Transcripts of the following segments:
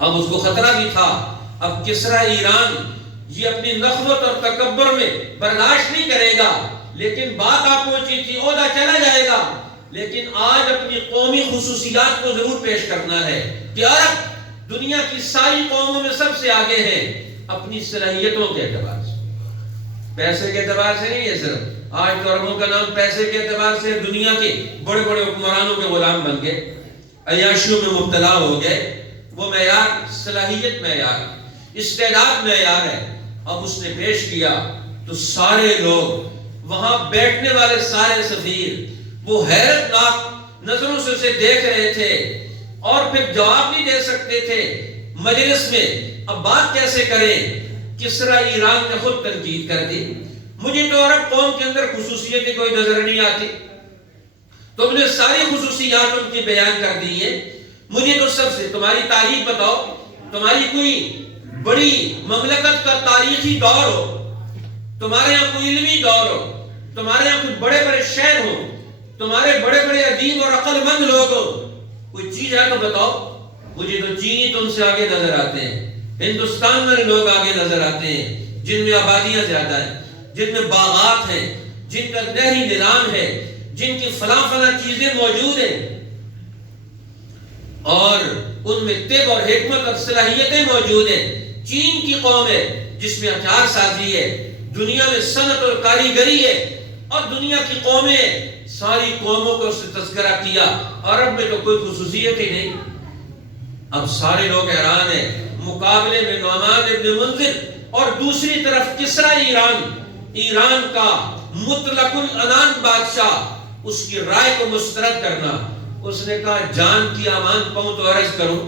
اب اس کو خطرہ بھی تھا، اب کسریٰ ایران یہ اپنی نخوت اور تکبر میں برداشت نہیں کرے گا، لیکن بات آپ پہنچی تھی، عہدہ چلا جائے گا، لیکن آج اپنی قومی خصوصیات کو ضرور پیش کرنا ہے کہ عرب دنیا کی ساری قوموں میں سب سے آگے ہیں اپنی صلاحیتوں کے اعتبار سے، پیسے کے اعتبار سے نہیں ہے صرف، آج تو عربوں کا نام پیسے کے اعتبار سے دنیا کے بڑے بڑے حکمرانوں کے غلام بن گئے، عیاشیوں میں مبتلا ہو گئے، وہ معیار صلاحیت معیار، استعداد معیار ہے۔ اب اس نے پیش کیا تو سارے لوگ وہاں بیٹھنے والے سارے سفیر وہ حیرت ناک نظروں سے اسے دیکھ رہے تھے اور پھر جواب نہیں دے سکتے تھے مجلس میں، اب بات کیسے کریں؟ کسریٰ ایران نے خود تنقید کر دی، مجھے تو عرب قوم کے اندر خصوصیتیں کوئی نظر نہیں آتی، تم نے ساری خصوصیات ان کی بیان کر دی ہیں، مجھے تو سب سے تمہاری تاریخ بتاؤ، تمہاری کوئی بڑی مملکت کا تاریخی دور ہو، تمہارے یہاں کوئی علمی دور ہو، تمہارے یہاں کوئی بڑے بڑے شہر ہو، تمہارے بڑے بڑے ادیب اور عقل مند لوگ ہو، کوئی چیز ہے تو بتاؤ۔ مجھے تو چین تم سے آگے نظر آتے ہیں، ہندوستان میں لوگ آگے نظر آتے ہیں جن میں آبادیاں زیادہ ہیں، جن میں باغات ہیں، جن کا نہری نظام ہے، جن کی فلاں فلاں چیزیں موجود ہیں، اور ان میں طب اور حکمت اور صلاحیتیں موجود ہیں۔ چین کی قوم ہے جس میں اچار سازی ہے، دنیا میں صنعت اور کاریگری ہے، اور دنیا کی قومیں ساری قوموں کو اس نے تذکرہ کیا، عرب میں تو کوئی خصوصیت ہی نہیں۔ اب سارے لوگ حیران ہیں، مقابلے میں نعمان ابن منذر اور دوسری طرف کسریٰ ایران کا مطلق العنان بادشاہ، اس کی رائے کو مسترد کرنا۔ اس نے کہا جان کی امان پاؤں تو عرض کروں،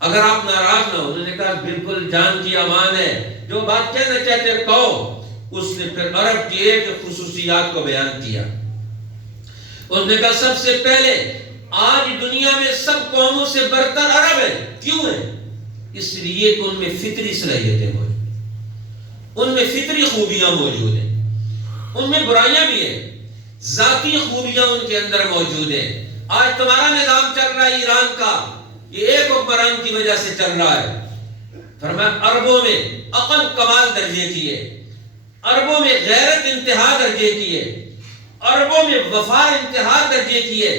اگر آپ ناراض نہ ہو۔ انہوں نے کہا بالکل جان کی امان ہے، جو بات کہنا چاہتے کہو۔ اس نے پھر عرب کی ایک خصوصیات کو بیان کیا۔ اس نے کہا سب سے پہلے آج دنیا میں سب قوموں سے برتر عرب ہے۔ کیوں ہے؟ اس لیے کہ ان میں فطری صلاحیتیں موجود، ان میں فطری خوبیاں موجود ہیں، ان میں برائیاں بھی ہیں، ذاتی خوبیاں ان کے اندر موجود ہیں۔ آج تمہارا نظام چل رہا ہے ایران کا، یہ ایک حکمران کی وجہ سے چل رہا ہے۔ فرمایا عربوں میں عقل کمال درجے کی ہے، عربوں میں غیرت انتہا درجے کی ہے، عربوں میں وفا انتہا درجے کی ہے،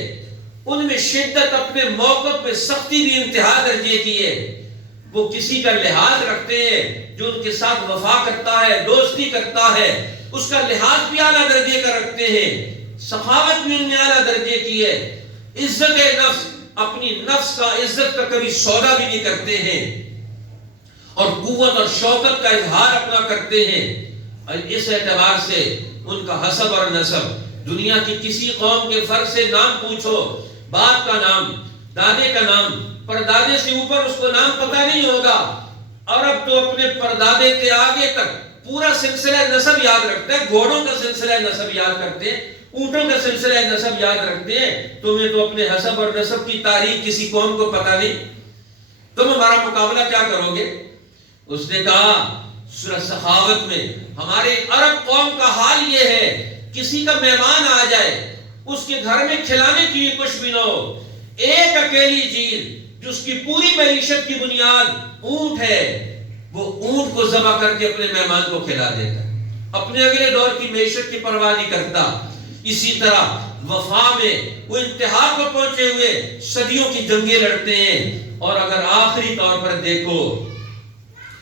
ان میں شدت اپنے موقف پہ سختی بھی انتہا درجے کی ہے۔ وہ کسی کا لحاظ رکھتے ہیں، جو ان کے ساتھ وفا کرتا ہے، دوستی کرتا ہے، اس کا لحاظ بھی اعلیٰ درجے کا رکھتے ہیں، سخاوت بھی ان میں اعلیٰ درجے کی ہے، عزت نفس، اپنی نفس کا عزت کا کبھی سودا بھی نہیں کرتے ہیں، اور قوت اور شوکت کا اظہار اپنا کرتے ہیں۔ اور اس اعتبار سے ان کا حسب اور نسب، دنیا کی کسی قوم کے فرد سے نام پوچھو، باپ کا نام، دادے کا نام، پردادے سے اوپر اس کو نام پتہ نہیں ہوگا۔ عرب تو اپنے پردادے کے آگے تک پورا سلسلہ نسب یاد رکھتے ہیں، گھوڑوں کا سلسلہ نسب یاد کرتے ہیں، اونٹوں کا سلسلہ نسب یاد رکھتے ہیں۔ تمہیں تو اپنے حسب اور نسب کی تاریخ کسی قوم کو پتہ نہیں، تم ہمارا مقابلہ کیا کرو گے؟ اس نے کہا سورہ سخاوت میں ہمارے عرب قوم کا حال یہ ہے، کسی کا مہمان آ جائے، اس کے گھر میں کھلانے کے لیے کچھ بھی نہ ہو، ایک اکیلی چیز جو اس کی پوری معیشت کی بنیاد اونٹ ہے، وہ اونٹ کو ذبح کر کے اپنے مہمان کو کھلا دیتا ہے، اپنے اگلے دور کی معیشت کی پرواہ نہیں کرتا۔ اسی طرح وفا میں وہ انتہا کو پہنچے ہوئے صدیوں کی جنگیں لڑتے ہیں، اور اگر آخری طور پر دیکھو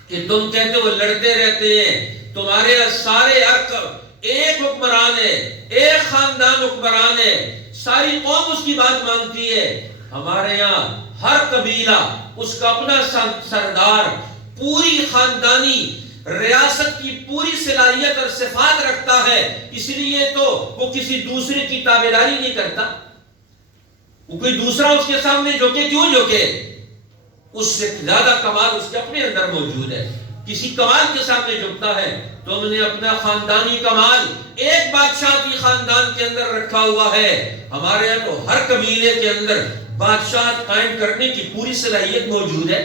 کہ تم کہتے وہ لڑتے رہتے ہیں، تمہارے سارے عرب ایک حکمران ہے، ایک خاندان حکمران ہے، ساری قوم اس کی بات مانتی ہے۔ ہمارے یہاں ہر قبیلہ اس کا اپنا سردار، پوری خاندانی ریاست کی پوری صلاحیت اور صفات رکھتا ہے، اس لیے تو وہ کسی دوسرے کی تابعداری نہیں کرتا۔ وہ کوئی دوسرا اس کے سامنے جھکے کیوں جھکے؟ اس سے زیادہ کمال اس کے اپنے اندر موجود ہے۔ کسی کمال کے سامنے جھکتا ہے، تم نے اپنا خاندانی کمال ایک بادشاہ کی خاندان کے اندر رکھا ہوا ہے۔ ہمارے یہاں تو ہر قبیلے کے اندر بادشاہ قائم کرنے کی پوری صلاحیت موجود ہے۔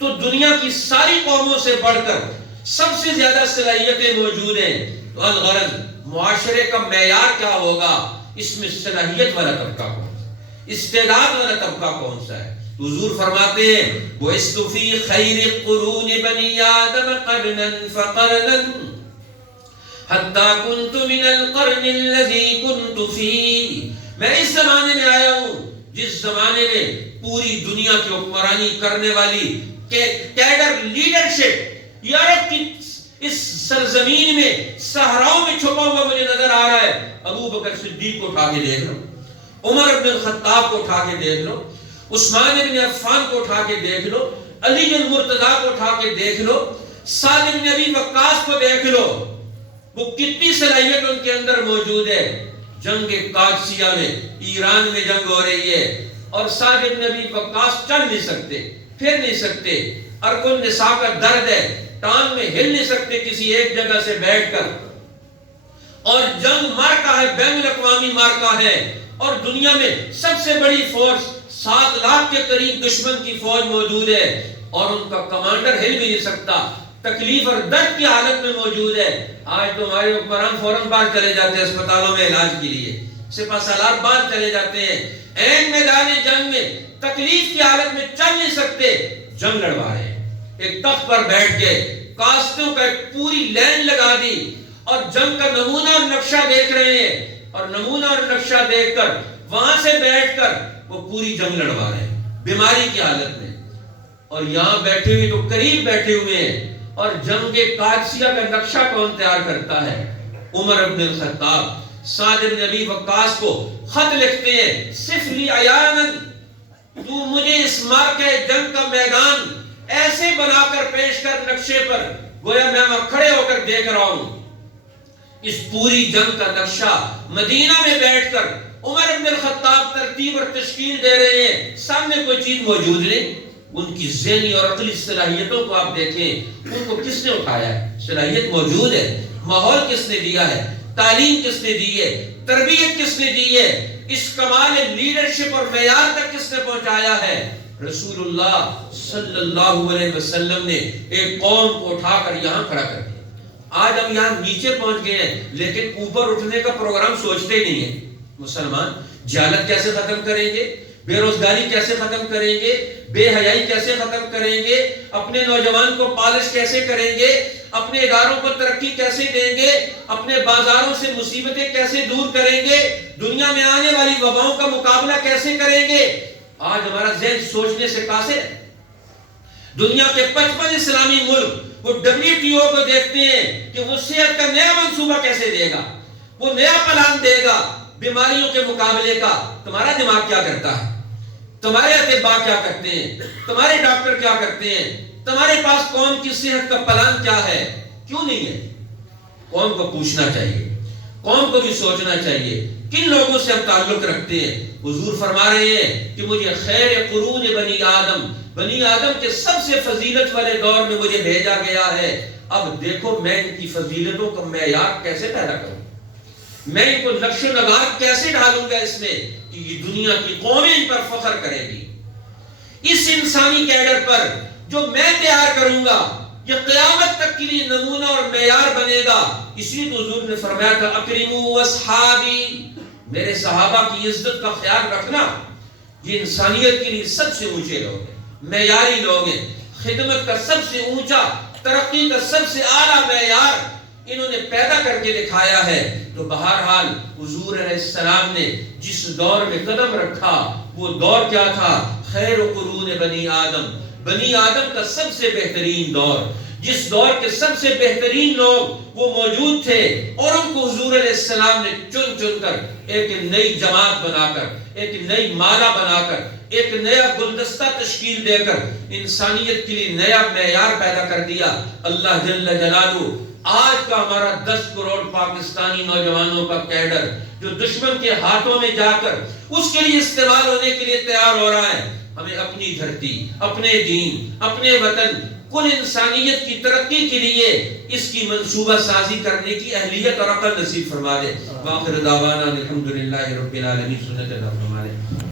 تو دنیا کی ساری قوموں سے بڑھ کر سب سے زیادہ صلاحیتیں موجود ہیں۔ تو الغرض معاشرے کا معیار کیا ہوگا؟ اس میں صلاحیت والا طبقہ کون سا ہے، استعداد والا طبقہ کون سا ہے، حضور فرماتے ہیں بُعِثْتُ فِي خَيْرِ قُرُونِ بَنِي آدَمَ قَرْنًا فَقَرْنًا حَتَّى كُنْتُ مِنَ الْقَرْنِ الَّذِي كُنْتُ فِيهِ. میں اس زمانے میں آیا ہوں جس زمانے میں پوری دنیا کی حکمرانی کرنے والی کیڈر لیڈرشپ یورپ کی اس سرزمین میں صحراؤں میں چھپا ہوا مجھے نظر آ رہا ہے. ابو بکر صدیق کو اٹھا کے دیکھ لو, عمر بن الخطاب کو اٹھا کے دیکھ لو, عثمان بن عفان کو اٹھا کے دیکھ لو, علی بن مرتضیٰ کو اٹھا کے دیکھ لو, سعد بن ابی وقاص کو دیکھ لو, وہ کتنی صلاحیت ان کے اندر موجود ہے. جنگ قادسیہ میں ایران میں جنگ ہو رہی ہے اور سعد بن ابی وقاص چل نہیں سکتے, پھر نہیں سکتے, ارکن نساء کا درد ہے, ٹانگ میں ہل نہیں سکتے کسی ایک جگہ سے بیٹھ کر, اور جنگ مارکا ہے, بین الاقوامی مارکا ہے, اور دنیا میں سب سے بڑی فورس 7 لاکھ کے قریب دشمن کی فوج موجود ہے, اور ان کا کمانڈر ہل بھی نہیں سکتا, تکلیف اور درد کی حالت میں موجود ہے. آج تو ہمارے حکمران فوراً باہر چلے جاتے ہیں اسپتالوں میں علاج کے لیے, سپہ سالار باہر چلے جاتے ہیں, عین میدان جنگ میں تکلیف کی حالت میں چل نہیں سکتے, جنگ لڑوا رہے ہیں. ایک تخت پر بیٹھ کے کاستوں کا ایک پوری لائن لگا دی اور جنگ کا نمونہ اور نقشہ دیکھ رہے ہیں, اور نمونہ اور نقشہ دیکھ کر وہاں سے بیٹھ کر وہ پوری جنگ لڑوا رہے ہیں بیماری کی حالت میں, اور یہاں بیٹھے ہوئے تو قریب بیٹھے ہوئے ہیں. اور جنگ قادسیہ کا نقشہ کون تیار کرتا ہے؟ عمر بن الخطاب. سعد بن ابی وقاص کو خط لکھتے ہیں صف لی عیانا, تو مجھے اس مارکے جنگ کا میدان ایسے بنا کر پیش کر نقشے پر, گویا میں وہاں کھڑے ہو کر دیکھ رہا ہوں. اس پوری جنگ کا نقشہ مدینہ میں بیٹھ کر عمر بن الخطاب ترتیب اور تشکیل دے رہے ہیں, سامنے کوئی چیز موجود نہیں. ان کی ذہنی اور عقلی صلاحیتوں کو آپ دیکھیں, ان کو کس نے اٹھایا ہے؟ صلاحیت موجود ہے, ماحول کس نے دیا ہے, تعلیم کس نے دی ہے, تربیت کس نے دی ہے, اس کمال لیڈرشپ اور معیار تک کس نے پہنچایا ہے؟ رسول اللہ صلی اللہ علیہ وسلم نے ایک قوم کو اٹھا کر یہاں کھڑا کر دیا. آج ہم یہاں نیچے پہنچ گئے ہیں لیکن اوپر اٹھنے کا پروگرام سوچتے ہی نہیں ہیں. مسلمان جہالت کیسے ختم کریں گے, بے روزگاری کیسے ختم کریں گے, بے حیائی کیسے ختم کریں گے, اپنے نوجوان کو پالش کیسے کریں گے, اپنے اداروں کو ترقی کیسے دیں گے, اپنے بازاروں سے مصیبتیں کیسے دور کریں گے, دنیا میں آنے والی وباؤں کا مقابلہ کیسے کریں گے. آج ہمارا ذہن سوچنے سے قاصر ہے. دنیا کے 55 اسلامی ملک وہ WTO کو دیکھتے ہیں کہ وہ صحت کا نیا منصوبہ کیسے دے گا, وہ نیا پلان دے گا بیماریوں کے مقابلے کا. تمہارا دماغ کیا کرتا ہے؟ تمہارے اطباء کیا کرتے ہیں؟ تمہارے ڈاکٹر کیا کرتے ہیں؟ تمہارے پاس قوم کی صحت کا پلان کیا ہے؟ کیوں نہیں ہے؟ قوم کو پوچھنا چاہیے, قوم کو بھی سوچنا چاہیے کن لوگوں سے ہم تعلق رکھتے ہیں. حضور فرما رہے ہیں کہ مجھے خیر قرون بنی آدم کے سب سے فضیلت والے دور میں مجھے بھیجا گیا ہے. اب دیکھو میں ان کی فضیلتوں کا معیار کیسے پیدا کروں, میں ان کو نقش و نگار کیسے ڈالوں گا اس میں کہ یہ دنیا کی قومیں ان پر فخر کرے گی. اس انسانی کیڈر پر جو میں تیار کروں گا یہ قیامت تک کے لیے نمونہ اور معیار بنے گا. اسی تو حضور نے فرمایا تھا اکرموا اصحابی, میرے صحابہ کی عزت کا خیال رکھنا. یہ انسانیت کے لیے سب سے اونچے لوگ ہیں, معیاری لوگ ہیں, خدمت کا سب سے اونچا, ترقی کا سب سے اعلیٰ معیار انہوں نے پیدا کر کے دکھایا ہے. تو بہرحال حضور علیہ السلام نے جس دور میں قدم رکھا وہ دور کیا تھا؟ خیر قرون بنی آدم کا سب سے بہترین دور, جس دور کے سب سے بہترین لوگ وہ موجود تھے, اور ان کو حضور علیہ السلام نے چن کر ایک نئی جماعت بنا کر, ایک نئی مالا بنا کر, ایک نیا گلدستہ تشکیل دے کر انسانیت کے لیے نیا معیار پیدا کر دیا. اللہ جل جلالہ آج کا ہمارا 10 کروڑ پاکستانی نوجوانوں کا کیڈر جو دشمن کے ہاتھوں میں جا کر اس کے لیے استعمال ہونے کے لیے تیار ہو رہا ہے. ہمیں اپنی دھرتی, اپنے دین, اپنے وطن, کل انسانیت کی ترقی کے لیے اس کی منصوبہ سازی کرنے کی اہلیت اور عقل نصیب فرما دے. وآخر دعوانا الحمدللہ رب العالمین. سنت اللہ فرما دے.